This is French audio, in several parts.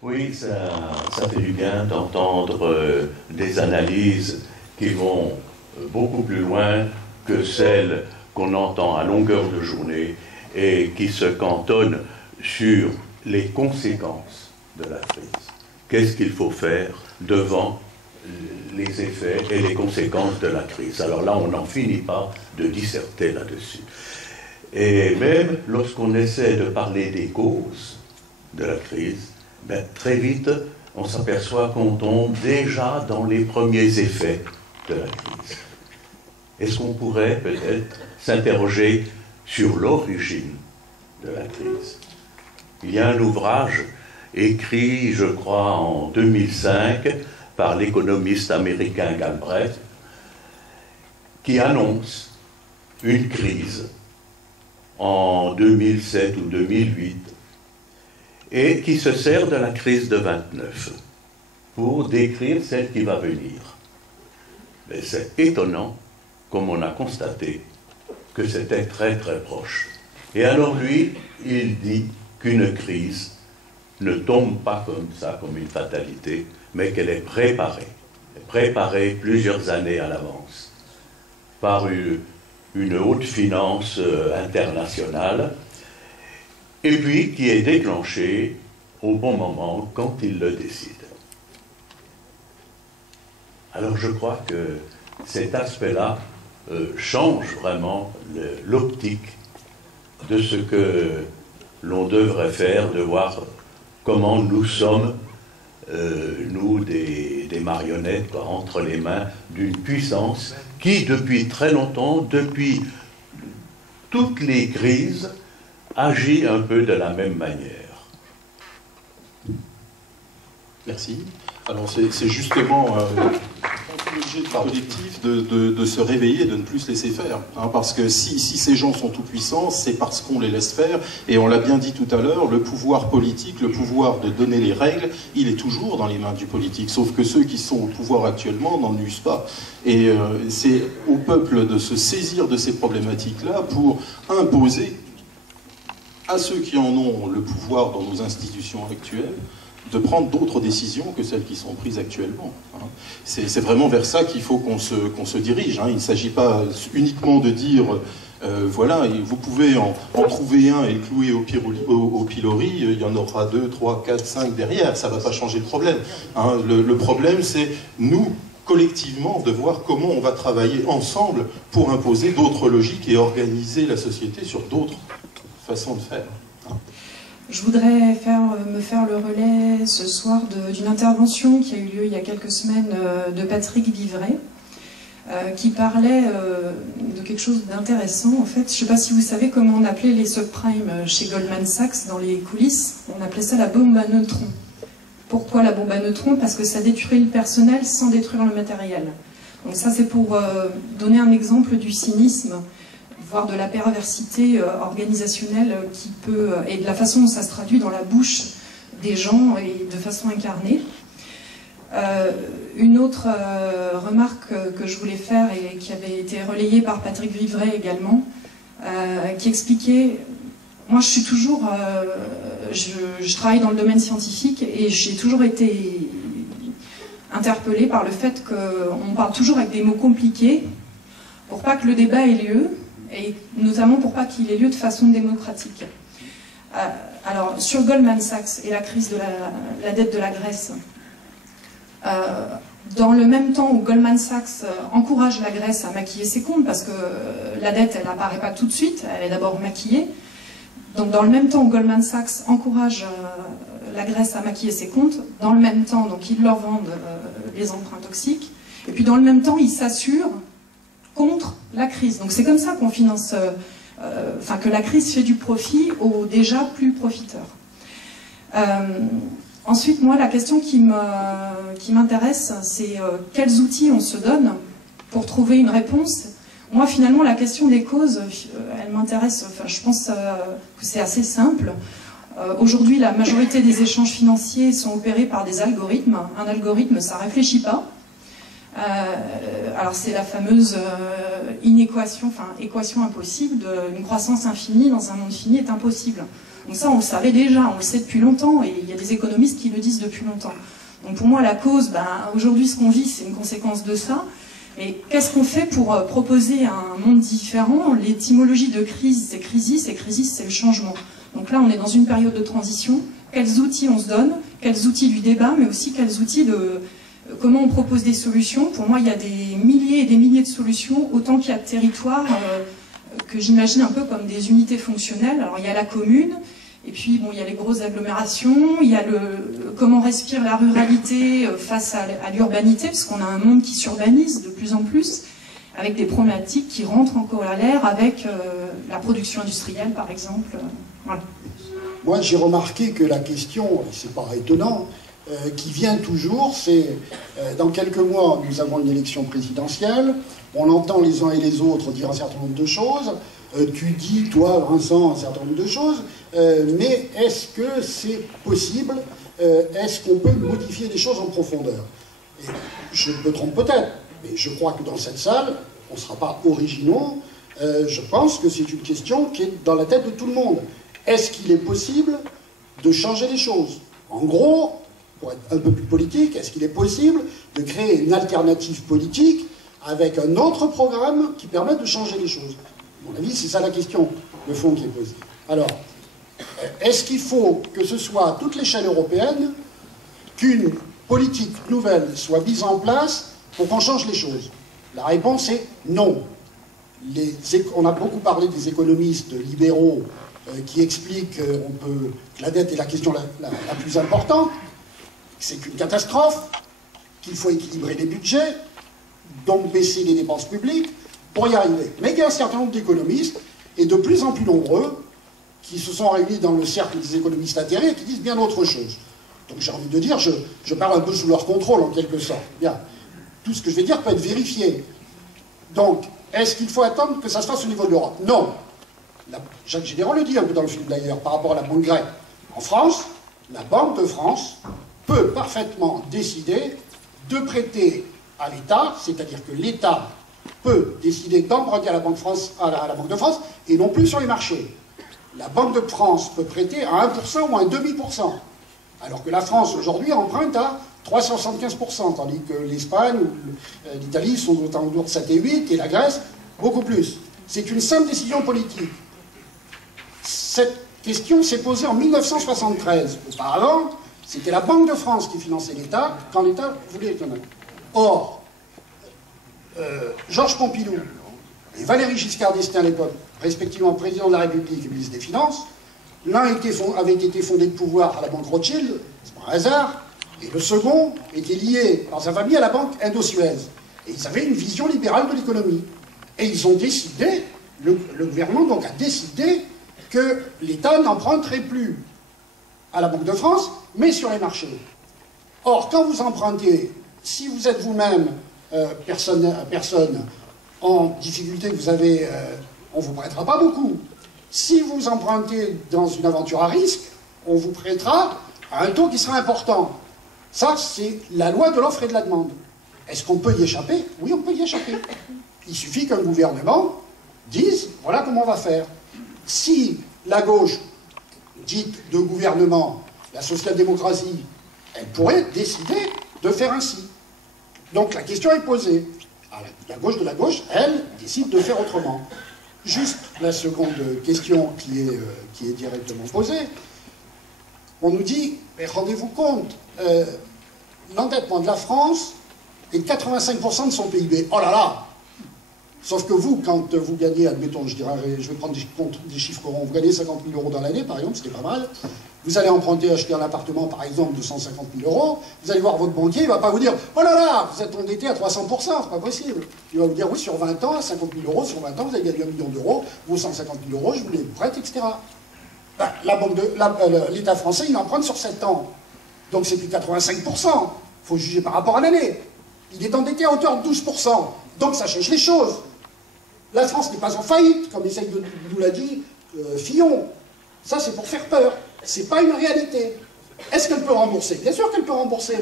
Oui, ça fait du bien d'entendre des analyses qui vont beaucoup plus loin que celles qu'on entend à longueur de journée et qui se cantonnent sur les conséquences de la crise. Qu'est-ce qu'il faut faire devant les effets et les conséquences de la crise? Alors là, on n'en finit pas de disserter là-dessus. Et même lorsqu'on essaie de parler des causes de la crise, ben, très vite, on s'aperçoit qu'on tombe déjà dans les premiers effets de la crise. Est-ce qu'on pourrait peut-être s'interroger sur l'origine de la crise? Il y a un ouvrage écrit, je crois, en 2005 par l'économiste américain Galbraith qui annonce une crise en 2007 ou 2008 et qui se sert de la crise de 29 pour décrire celle qui va venir. Mais c'est étonnant, comme on a constaté, que c'était très très proche. Et alors lui, il dit qu'une crise ne tombe pas comme ça, comme une fatalité, mais qu'elle est préparée plusieurs années à l'avance, par une haute finance internationale, et puis qui est déclenchée au bon moment quand il le décide. Alors je crois que cet aspect-là change vraiment l'optique de ce que l'on devrait faire, de voir comment nous sommes, nous, des marionnettes, quoi, entre les mains d'une puissance qui, depuis très longtemps, depuis toutes les crises, agit un peu de la même manière. Merci. Alors c'est justement l'objet de collectif de se réveiller, de ne plus se laisser faire. Hein, parce que si ces gens sont tout puissants, c'est parce qu'on les laisse faire. Et on l'a bien dit tout à l'heure, le pouvoir politique, le pouvoir de donner les règles, il est toujours dans les mains du politique. Sauf que ceux qui sont au pouvoir actuellement n'en usent pas. Et c'est au peuple de se saisir de ces problématiques-là pour imposer à ceux qui en ont le pouvoir dans nos institutions actuelles, de prendre d'autres décisions que celles qui sont prises actuellement. C'est vraiment vers ça qu'il faut qu'on se dirige. Il ne s'agit pas uniquement de dire, voilà, vous pouvez en trouver un et le clouer au pilori, il y en aura 2, 3, 4, 5 derrière, ça ne va pas changer le problème. Le problème, c'est nous, collectivement, de voir comment on va travailler ensemble pour imposer d'autres logiques et organiser la société sur d'autres façons de faire. Je voudrais me faire le relais ce soir d'une intervention qui a eu lieu il y a quelques semaines de Patrick Vivray, qui parlait de quelque chose d'intéressant. En fait, je ne sais pas si vous savez comment on appelait les subprimes chez Goldman Sachs dans les coulisses. On appelait ça la bombe à neutrons. Pourquoi la bombe à neutrons? Parce que ça détruit le personnel sans détruire le matériel. Donc ça, c'est pour donner un exemple du cynisme, voire de la perversité organisationnelle qui peut, et de la façon dont ça se traduit dans la bouche des gens et de façon incarnée. Une autre remarque que je voulais faire et qui avait été relayée par Patrick Vivray également, qui expliquait, moi je suis toujours, je travaille dans le domaine scientifique et j'ai toujours été interpellée par le fait qu'on parle toujours avec des mots compliqués pour pas que le débat ait lieu, et notamment pour pas qu'il ait lieu de façon démocratique. Alors, sur Goldman Sachs et la crise de la dette de la Grèce, dans le même temps où Goldman Sachs encourage la Grèce à maquiller ses comptes, parce que la dette, elle n'apparaît pas tout de suite, elle est d'abord maquillée, donc dans le même temps où Goldman Sachs encourage la Grèce à maquiller ses comptes, dans le même temps, donc ils leur vendent les emprunts toxiques, et puis dans le même temps, ils s'assurent contre la crise. Donc c'est comme ça qu'on finance, que la crise fait du profit aux déjà plus profiteurs. Ensuite, moi, la question qui m'intéresse, c'est quels outils on se donne pour trouver une réponse. Moi, finalement, la question des causes, elle m'intéresse, je pense que c'est assez simple. Aujourd'hui, la majorité des échanges financiers sont opérés par des algorithmes. Un algorithme, ça ne réfléchit pas. Alors c'est la fameuse équation impossible une croissance infinie dans un monde fini est impossible. Donc ça on le savait déjà, on le sait depuis longtemps et il y a des économistes qui le disent depuis longtemps. Donc pour moi la cause, aujourd'hui ce qu'on vit c'est une conséquence de ça. Et qu'est-ce qu'on fait pour proposer un monde différent? L'étymologie de crise c'est crisis et crisis c'est le changement. Donc là on est dans une période de transition. Quels outils on se donne? Quels outils du débat, mais aussi quels outils de... Comment on propose des solutions? Pour moi, il y a des milliers et des milliers de solutions, autant qu'il y a de territoires que j'imagine un peu comme des unités fonctionnelles. Alors, il y a la commune, et puis, bon, il y a les grosses agglomérations, il y a comment respire la ruralité face à l'urbanité, parce qu'on a un monde qui s'urbanise de plus en plus, avec des problématiques qui rentrent en corollaire avec la production industrielle, par exemple. Voilà. Moi, j'ai remarqué que la question, c'est pas étonnant, qui vient toujours, c'est dans quelques mois, nous avons une élection présidentielle, on entend les uns et les autres dire un certain nombre de choses, tu dis, toi, Vincent, un certain nombre de choses, mais est-ce que c'est possible? Est-ce qu'on peut modifier des choses en profondeur? Et je me trompe peut-être, mais je crois que dans cette salle, on ne sera pas originaux, je pense que c'est une question qui est dans la tête de tout le monde. Est-ce qu'il est possible de changer les choses? En gros, pour être un peu plus politique, est-ce qu'il est possible de créer une alternative politique avec un autre programme qui permette de changer les choses? À mon avis, c'est ça la question de fond qui est posée. Alors, est-ce qu'il faut que ce soit à toute l'échelle européenne qu'une politique nouvelle soit mise en place pour qu'on change les choses? La réponse est non. On a beaucoup parlé des économistes libéraux qui expliquent que la dette est la question la plus importante, c'est une catastrophe, qu'il faut équilibrer les budgets, donc baisser les dépenses publiques pour y arriver. Mais il y a un certain nombre d'économistes, et de plus en plus nombreux, qui se sont réunis dans le cercle des économistes atterrés et qui disent bien autre chose. Donc j'ai envie de dire, je parle un peu sous leur contrôle en quelque sorte. Bien, tout ce que je vais dire peut être vérifié. Donc, est-ce qu'il faut attendre que ça se fasse au niveau de l'Europe? Non. Jacques Général le dit un peu dans le film d'ailleurs, par rapport à la banque grecque. En France, la Banque de France peut parfaitement décider de prêter à l'État, c'est-à-dire que l'État peut décider d'emprunter à la Banque de France et non plus sur les marchés. La Banque de France peut prêter à 1% ou à 0,5%, alors que la France aujourd'hui emprunte à 375%, tandis que l'Espagne ou l'Italie sont autour de 7 et 8, et la Grèce beaucoup plus. C'est une simple décision politique. Cette question s'est posée en 1973. Auparavant, c'était la Banque de France qui finançait l'État quand l'État voulait l'économie. Or, Georges Pompidou et Valéry Giscard d'Estaing à l'époque, respectivement président de la République et ministre des Finances, l'un avait été fondé de pouvoir à la Banque Rothschild, c'est pas un hasard, et le second était lié par sa famille à la Banque Indo-Suez. Et ils avaient une vision libérale de l'économie. Et ils ont décidé, le gouvernement donc a décidé que l'État n'emprunterait plus à la Banque de France, mais sur les marchés. Or, quand vous empruntez, si vous êtes vous-même personne en difficulté, on ne vous prêtera pas beaucoup. Si vous empruntez dans une aventure à risque, on vous prêtera à un taux qui sera important. Ça, c'est la loi de l'offre et de la demande. Est-ce qu'on peut y échapper? Oui, on peut y échapper. Il suffit qu'un gouvernement dise, voilà comment on va faire. Si la gauche, dite de gouvernement, la social-démocratie, elle pourrait décider de faire ainsi. Donc la question est posée. Alors, la gauche de la gauche, elle, décide de faire autrement. Juste la seconde question qui est directement posée. On nous dit, mais rendez-vous compte, l'endettement de la France est 85% de son PIB. Oh là là! Sauf que vous, quand vous gagnez, admettons, je vais prendre des chiffres ronds, vous gagnez 50 000 euros dans l'année, par exemple, ce qui est pas mal, vous allez emprunter, acheter un appartement, par exemple, de 150 000 euros, vous allez voir votre banquier, il ne va pas vous dire « Oh là là, vous êtes endetté à 300%, c'est pas possible !» Il va vous dire « Oui, sur 20 ans, à 50 000 euros, sur 20 ans, vous avez gagné 1 million d'euros, vos 150 000 euros, je vous les prête, etc. » L'État français, il emprunte sur 7 ans. Donc c'est plus 85%. Il faut juger par rapport à l'année. Il est endetté à hauteur de 12%. Donc ça change les choses. La France n'est pas en faillite, comme essaye de nous l'a dit Fillon. Ça, c'est pour faire peur. C'est pas une réalité. Est-ce qu'elle peut rembourser? Bien sûr qu'elle peut rembourser.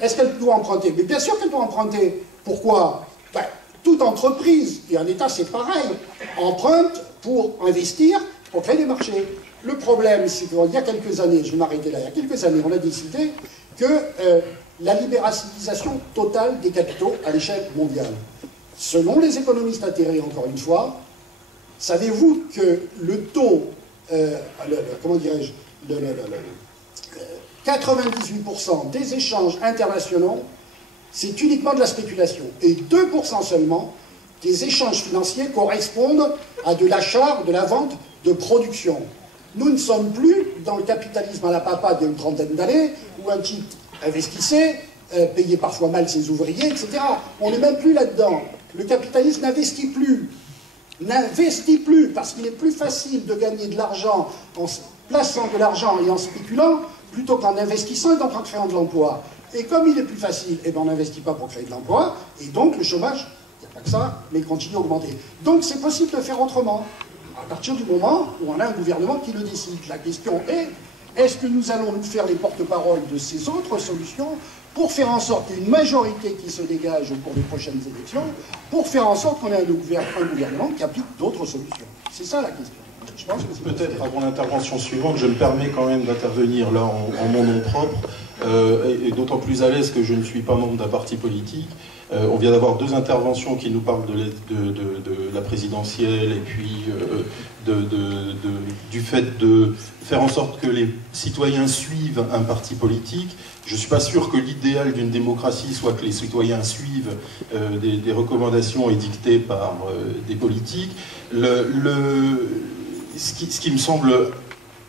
Est-ce qu'elle doit emprunter? Mais bien sûr qu'elle doit emprunter. Pourquoi? Ben, toute entreprise, et un État c'est pareil, emprunte pour investir, pour créer des marchés. Le problème, c'est qu'il y a quelques années, je vais m'arrêter là, il y a quelques années, on a décidé que la libéralisation totale des capitaux à l'échelle mondiale. Selon les économistes atterrés, encore une fois, savez-vous que le taux, comment dirais-je, 98% des échanges internationaux, c'est uniquement de la spéculation. Et 2% seulement des échanges financiers correspondent à de l'achat, de la vente, de production. Nous ne sommes plus dans le capitalisme à la papa d'il y a une trentaine d'années, où un type investissait, payait parfois mal ses ouvriers, etc. On n'est même plus là-dedans. Le capitalisme n'investit plus. N'investit plus, parce qu'il est plus facile de gagner de l'argent en plaçant de l'argent et en spéculant, plutôt qu'en investissant et en créant de l'emploi. Et comme il est plus facile, eh ben on n'investit pas pour créer de l'emploi, et donc le chômage, il n'y a pas que ça, mais il continue à augmenter. Donc c'est possible de faire autrement, à partir du moment où on a un gouvernement qui le décide. La question est-ce que nous allons nous faire les porte-paroles de ces autres solutions pour faire en sorte qu'il y ait une majorité qui se dégage au cours des prochaines élections, pour faire en sorte qu'on ait un gouvernement qui applique d'autres solutions. C'est ça la question. Je pense que peut-être avant l'intervention suivante, je me permets quand même d'intervenir là en mon nom propre, et d'autant plus à l'aise que je ne suis pas membre d'un parti politique. On vient d'avoir deux interventions qui nous parlent de la présidentielle et puis du fait de faire en sorte que les citoyens suivent un parti politique. Je ne suis pas sûr que l'idéal d'une démocratie soit que les citoyens suivent des recommandations édictées par des politiques. Ce qui me semble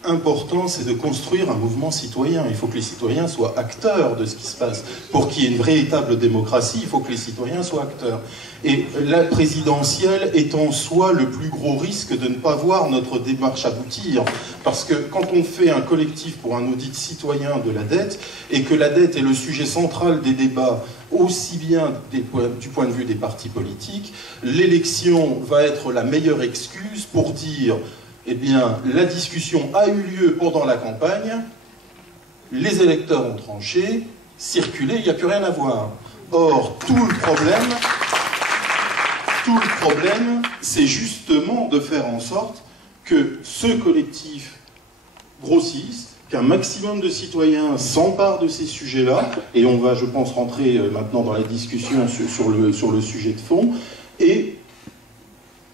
important, c'est de construire un mouvement citoyen. Il faut que les citoyens soient acteurs de ce qui se passe. Pour qu'il y ait une véritable démocratie, il faut que les citoyens soient acteurs. Et la présidentielle est en soi le plus gros risque de ne pas voir notre démarche aboutir. Parce que quand on fait un collectif pour un audit citoyen de la dette, et que la dette est le sujet central des débats, aussi bien du point de vue des partis politiques, l'élection va être la meilleure excuse pour dire eh bien, la discussion a eu lieu pendant la campagne, les électeurs ont tranché, circulé, il n'y a plus rien à voir. Or, tout le problème, c'est justement de faire en sorte que ce collectif grossisse, qu'un maximum de citoyens s'emparent de ces sujets-là, et on va, je pense, rentrer maintenant dans la discussion sur le sujet de fond, et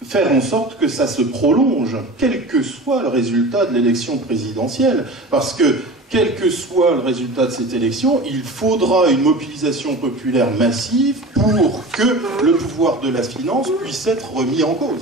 faire en sorte que ça se prolonge, quel que soit le résultat de l'élection présidentielle. Parce que, quel que soit le résultat de cette élection, il faudra une mobilisation populaire massive pour que le pouvoir de la finance puisse être remis en cause.